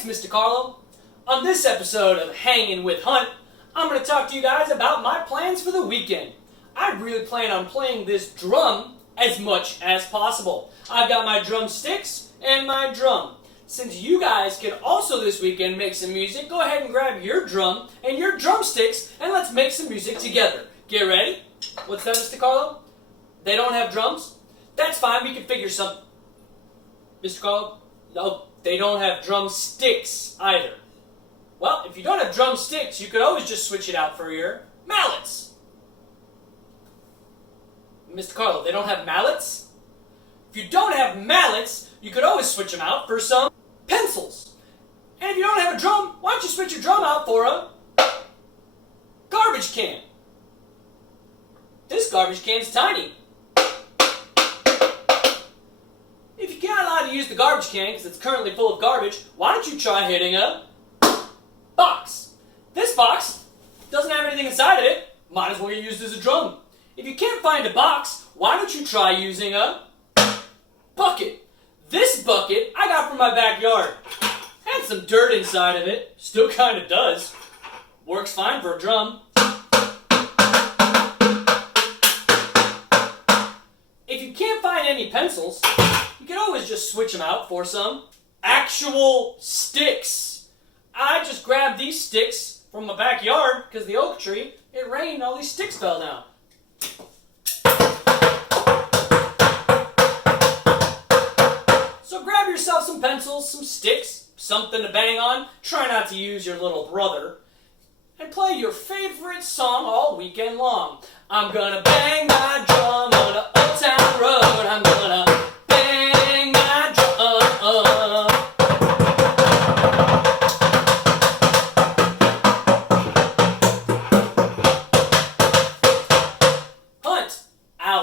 Thanks, Mr. Carlo. On this episode of Hangin' with Hunt, I'm going to talk to you guys about my plans for the weekend. I really plan on playing this drum as much as possible. I've got my drumsticks and my drum. Since you guys can also this weekend make some music, go ahead and grab your drum and your drumsticks and let's make some music together. Get ready? What's that, Mr. Carlo? They don't have drums? That's fine, we can figure something. Mr. Carlo? No, they don't have drumsticks either. Well, if you don't have drumsticks, you could always just switch it out for your mallets. Mr. Carlo, they don't have mallets? If you don't have mallets, you could always switch them out for some pencils. And if you don't have a drum, why don't you switch your drum out for a garbage can? This garbage can's tiny. If you're not allowed to use the garbage can because it's currently full of garbage, why don't you try hitting a box? This box doesn't have anything inside of it. Might as well get used as a drum. If you can't find a box, why don't you try using a bucket? This bucket I got from my backyard. Had some dirt inside of it. Still kind of does. Works fine for a drum. If you can't find any pencils, you can always just switch them out for some actual sticks. I just grabbed these sticks from my backyard because the oak tree, it rained and all these sticks fell down. So grab yourself some pencils, some sticks, something to bang on. Try not to use your little brother. And play your favorite song all weekend long. I'm gonna bang my drum on the old town road. I'm gonna